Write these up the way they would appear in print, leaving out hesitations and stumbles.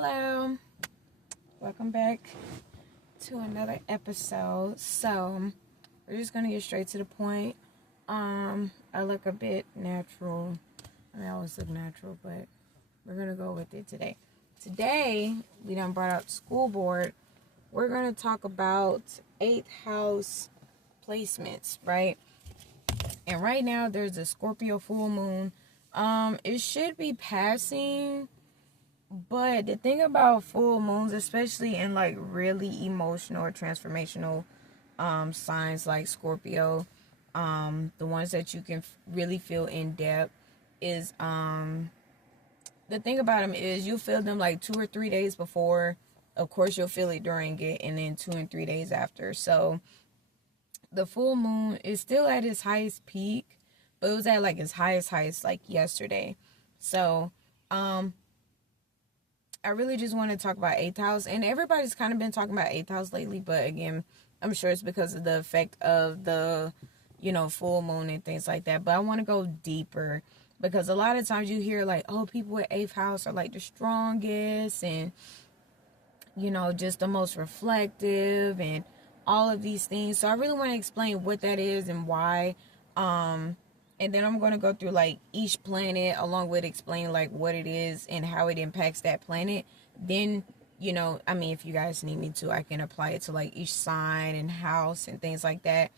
Hello, welcome back to another episode. So, we're just gonna get straight to the point. I look a bit natural. I always look natural, but we're gonna go with it today. Today, we done brought out school board. We're gonna talk about 8th house placements, right? And right now, there's a Scorpio full moon. It should be passing. But the thing about full moons, especially in like really emotional or transformational signs like Scorpio, the ones that you can really feel in depth, is the thing about them is you'll feel them like 2 or 3 days before. Of course, you'll feel it during it, and then 2 and 3 days after. So the full moon is still at its highest peak, but it was at like its highest like yesterday. So I really just want to talk about 8th house, and everybody's kind of been talking about 8th house lately, but again, I'm sure it's because of the effect of the, full moon and things like that. But I want to go deeper because a lot of times you hear like, oh, people with 8th house are like the strongest and, just the most reflective and all of these things. So I really want to explain what that is and why. And then I'm going to go through like each planet along with explaining like what it is and how it impacts that planet. Then, if you guys need me to, I can apply it to like each sign and house and things like that.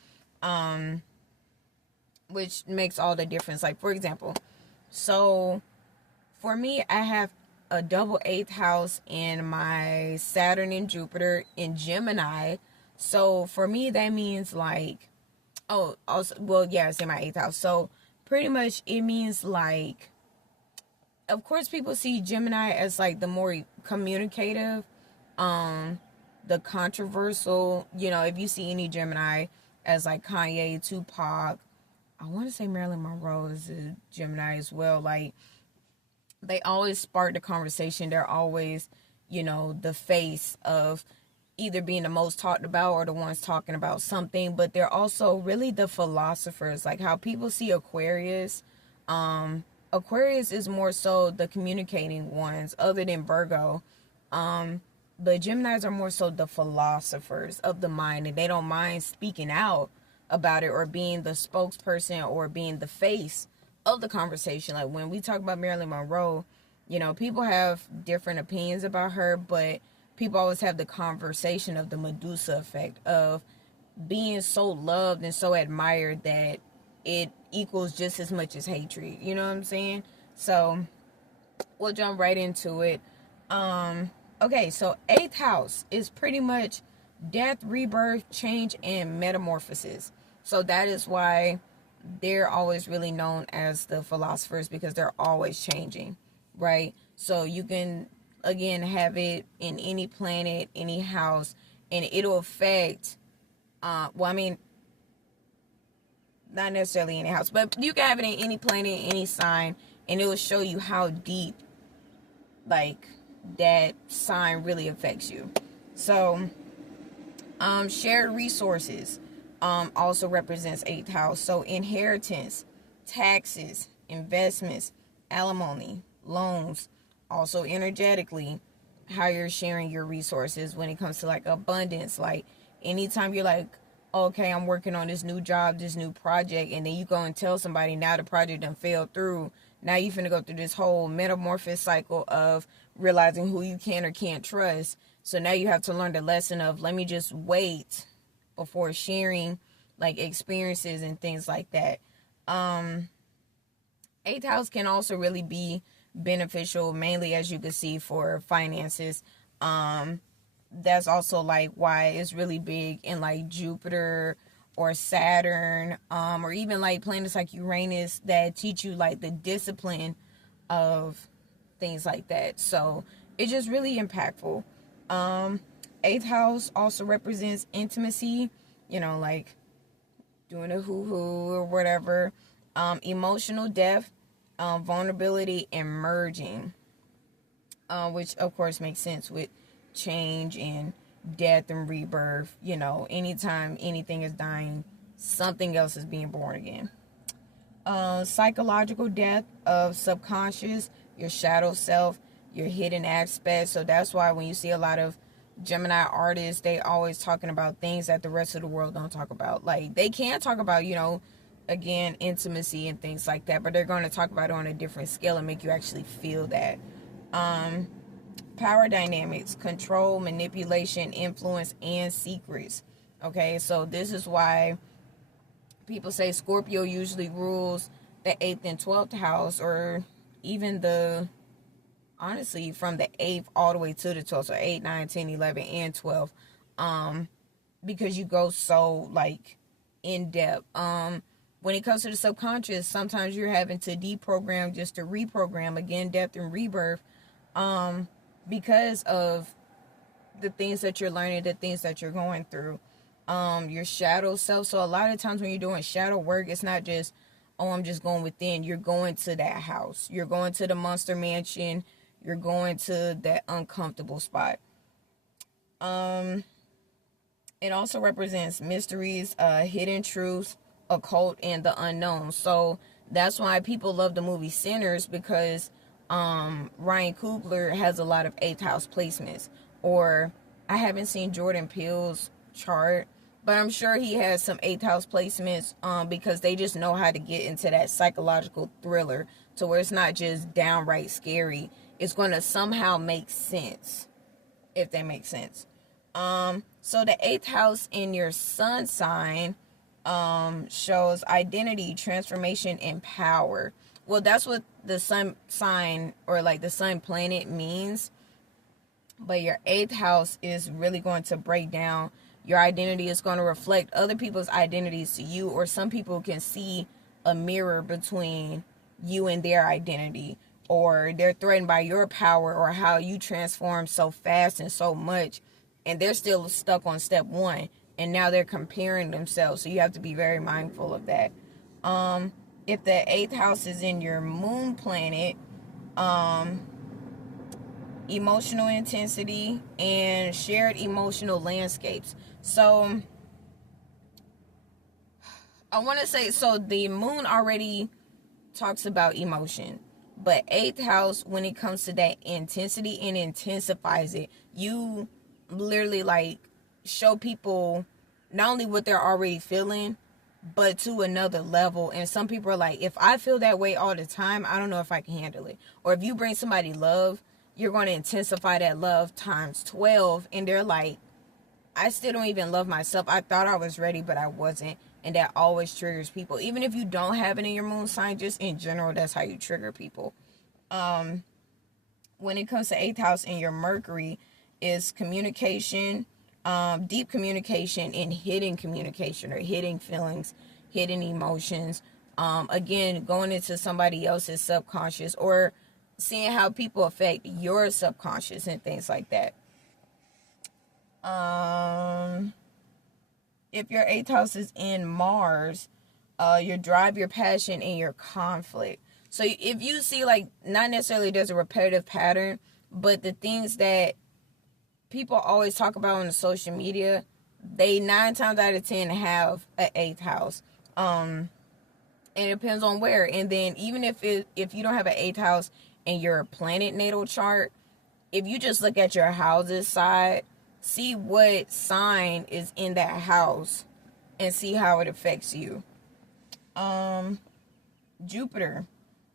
Which makes all the difference. Like, for example, so for me, I have a double 8th house in my Saturn and Jupiter in Gemini. So for me, that means like, oh, also, well, yeah, it's in my 8th house. So pretty much it means like, of course, people see Gemini as like the more communicative, the controversial. If you see any Gemini as like Kanye, Tupac, I want to say Marilyn Monroe is a Gemini as well. Like, they always spark the conversation. They're always, the face of either being the most talked about or the ones talking about something, but they're also really the philosophers. Like how people see Aquarius. Aquarius is more so the communicating ones other than Virgo. But Geminis are more so the philosophers of the mind, and they don't mind speaking out about it or being the spokesperson or being the face of the conversation. Like when we talk about Marilyn Monroe, people have different opinions about her, but people always have the conversation of the Medusa effect of being so loved and so admired that it equals just as much as hatred. You know what I'm saying? So we'll jump right into it. Okay, so 8th house is pretty much death, rebirth, change, and metamorphosis. So that is why they're always really known as the philosophers, because they're always changing, right? So you can again have it in any planet, any house, and it'll affect not necessarily any house, but you can have it in any planet, any sign, and it will show you how deep like that sign really affects you. So shared resources also represents 8th house. So inheritance, taxes, investments, alimony, loans. Also energetically, how you're sharing your resources when it comes to like abundance. Like anytime you're like, okay, I'm working on this new job, this new project, and then you go and tell somebody now the project done fell through. Now you finna go through this whole metamorphosis cycle of realizing who you can or can't trust. So now you have to learn the lesson of, let me just wait before sharing like experiences and things like that. 8th house can also really be beneficial, mainly as you can see for finances. That's also like why it's really big in like Jupiter or Saturn, or even like planets like Uranus that teach you like the discipline of things like that. So it's just really impactful. 8th house also represents intimacy, like doing a hoo-hoo or whatever. Emotional depth, vulnerability, and merging, which of course makes sense with change and death and rebirth. Anytime anything is dying, something else is being born again. Psychological death of subconscious, your shadow self, your hidden aspects. So that's why when you see a lot of Gemini artists, they always talking about things that the rest of the world don't talk about. Like, they can talk about, again, intimacy and things like that, but they're going to talk about it on a different scale and make you actually feel that. Power dynamics, control, manipulation, influence, and secrets. Okay, so this is why people say Scorpio usually rules the 8th and 12th house, or even honestly, from the 8th all the way to the 12th, so 8, 9, 10, 11, and 12, because you go so, like, in depth. When it comes to the subconscious, sometimes you're having to deprogram just to reprogram, again, death and rebirth, because of the things that you're learning, the things that you're going through, your shadow self. So a lot of times when you're doing shadow work, it's not just, oh, I'm just going within. You're going to that house. You're going to the monster mansion. You're going to that uncomfortable spot. It also represents mysteries, hidden truths, occult, and the unknown. So that's why people love the movie Sinners, because Ryan Coogler has a lot of 8th house placements. Or I haven't seen Jordan Peele's chart, but I'm sure he has some 8th house placements, because they just know how to get into that psychological thriller to where it's not just downright scary. It's going to somehow make sense, if that makes sense. So the 8th house in your sun sign shows identity, transformation, and power. Well, that's what the sun sign, or like the sun planet, means. But your 8th house is really going to break down your identity. Is going to reflect other people's identities to you, or some people can see a mirror between you and their identity, or they're threatened by your power or how you transform so fast and so much, and they're still stuck on step 1, and now they're comparing themselves. So you have to be very mindful of that. If the 8th house is in your moon planet, emotional intensity and shared emotional landscapes. So I want to say, so the moon already talks about emotion, but 8th house, when it comes to that intensity, and intensifies it. You literally, like, show people not only what they're already feeling, but to another level. And some people are like, if I feel that way all the time, I don't know if I can handle it. Or if you bring somebody love, you're going to intensify that love times 12. And they're like, I still don't even love myself. I thought I was ready, but I wasn't. And that always triggers people. Even if you don't have it in your moon sign, just in general, that's how you trigger people. When it comes to 8th house in your Mercury, is communication, deep communication, and hidden communication, or hidden feelings, hidden emotions. Again, going into somebody else's subconscious, or seeing how people affect your subconscious and things like that. If your 8th house is in Mars, your drive, your passion, and your conflict. So if you see, like, not necessarily there's a repetitive pattern, but the things that people always talk about on the social media, they 9 times out of 10 have an 8th house. And it depends on where. And then even if you don't have an 8th house in your planet natal chart, if you just look at your houses side, see what sign is in that house and see how it affects you. Jupiter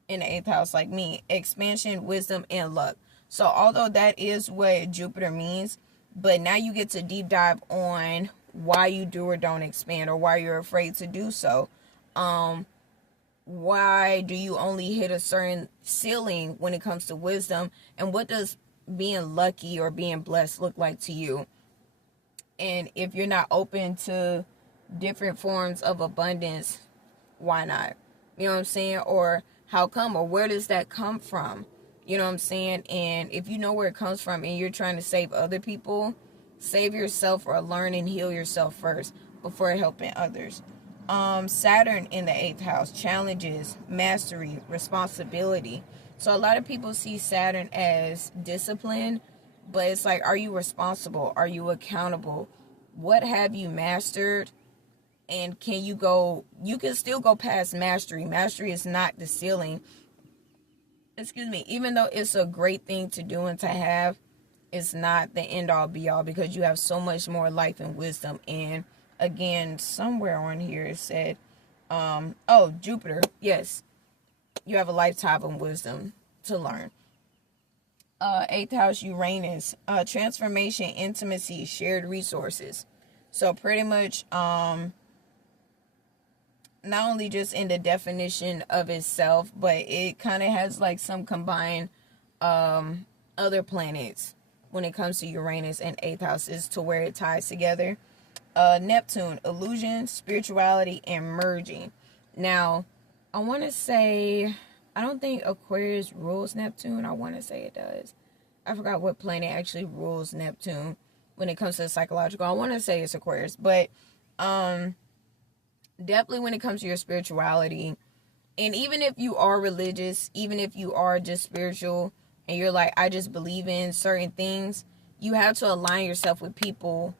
in the 8th house, like me, expansion, wisdom, and luck. So although that is what Jupiter means, but now you get to deep dive on why you do or don't expand, or why you're afraid to do so. Why do you only hit a certain ceiling when it comes to wisdom? And what does being lucky or being blessed look like to you? And if you're not open to different forms of abundance, why not? You know what I'm saying? Or how come? Or where does that come from? You know what I'm saying? And if you know where it comes from and you're trying to save other people, save yourself, or learn and heal yourself first before helping others. Saturn in the 8th house, challenges, mastery, responsibility. So a lot of people see Saturn as discipline, but it's like, are you responsible? Are you accountable? What have you mastered? And you can still go past mastery. Mastery is not the ceiling. excuse me, even though it's a great thing to do and to have, it's not the end all be all, because you have so much more life and wisdom. And again, somewhere on here it said, oh, Jupiter, yes, you have a lifetime of wisdom to learn. Eighth house, Uranus, transformation, intimacy, shared resources. So pretty much, not only just in the definition of itself, but it kind of has like some combined other planets when it comes to Uranus and eighth houses, to where it ties together. Neptune, illusion, spirituality, and merging. Now, I want to say, I don't think Aquarius rules Neptune. I want to say it does. I forgot what planet actually rules Neptune when it comes to the psychological. I want to say it's Aquarius, but definitely when it comes to your spirituality, and even if you are religious, even if you are just spiritual and you're like, I just believe in certain things, you have to align yourself with people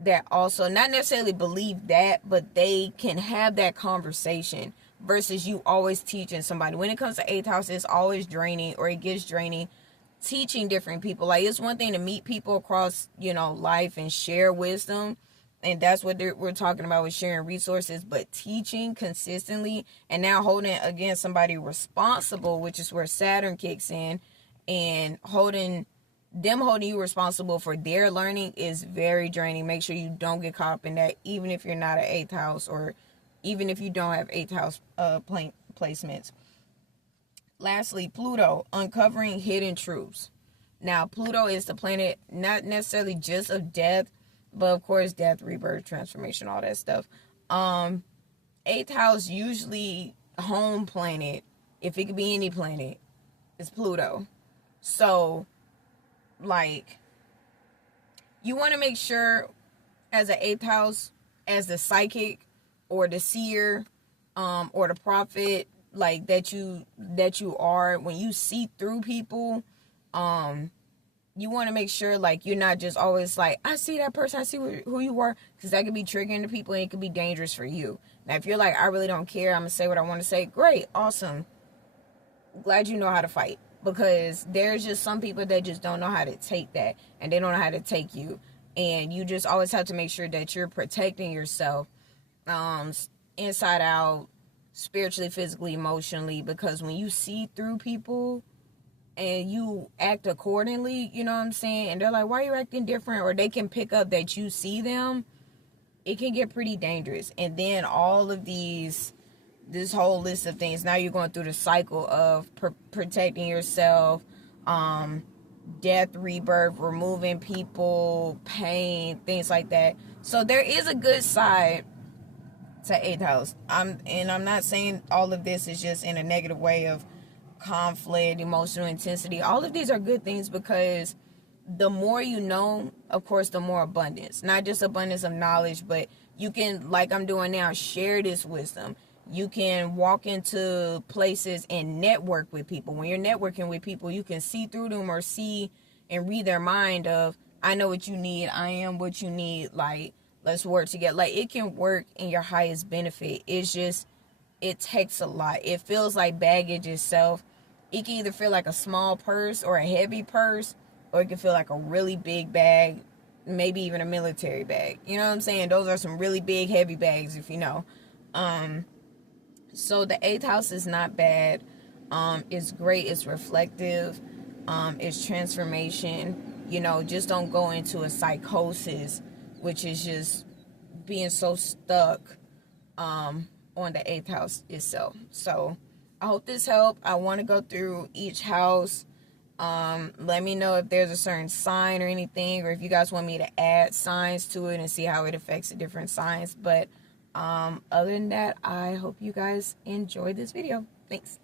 that also not necessarily believe that, but they can have that conversation, versus you always teaching somebody. When it comes to eighth house, it's always draining, or it gets draining teaching different people. Like, it's one thing to meet people across, life and share wisdom, and that's what we're talking about with sharing resources, but teaching consistently and now holding, again, somebody responsible, which is where Saturn kicks in, and holding you responsible for their learning is very draining. Make sure you don't get caught up in that, even if you're not an eighth house, or even if you don't have eighth house placements. Lastly, Pluto, uncovering hidden truths. Now, Pluto is the planet not necessarily just of death, but of course, death, rebirth, transformation, all that stuff. Eighth house, usually home planet, if it could be any planet, is Pluto. So, like, you want to make sure, as an eighth house, as the psychic or the seer, or the prophet, like, that you are, when you see through people, you want to make sure, like, you're not just always like, I see that person, I see who you are, because that could be triggering to people, and it could be dangerous for you. Now, if you're like, I really don't care, I'm gonna say what I want to say, great, awesome, glad you know how to fight. Because there's just some people that just don't know how to take that, and they don't know how to take you, and you just always have to make sure that you're protecting yourself, inside out, spiritually, physically, emotionally, because when you see through people and you act accordingly, you know what I'm saying, and they're like, why are you acting different, or they can pick up that you see them, it can get pretty dangerous. And then all of this whole list of things, now you're going through the cycle of protecting yourself, death, rebirth, removing people, pain, things like that. So there is a good side to eighth house. I'm not saying all of this is just in a negative way of conflict, emotional intensity. All of these are good things, because the more you know, of course, the more abundance. Not just abundance of knowledge, but you can, like I'm doing now, share this wisdom. You can walk into places and network with people. When you're networking with people, you can see through them, or see and read their mind of, I know what you need, I am what you need, like, let's work together. Like, it can work in your highest benefit. It's just, it takes a lot. It feels like baggage itself. It can either feel like a small purse or a heavy purse, or it can feel like a really big bag, maybe even a military bag. You know what I'm saying? Those are some really big, heavy bags, if you know. So the eighth house is not bad. It's great. It's reflective. It's transformation. Just don't go into a psychosis, which is just being so stuck on the eighth house itself. So I hope this helped. I want to go through each house. Let me know if there's a certain sign or anything, or if you guys want me to add signs to it and see how it affects the different signs. But other than that, I hope you guys enjoyed this video. Thanks.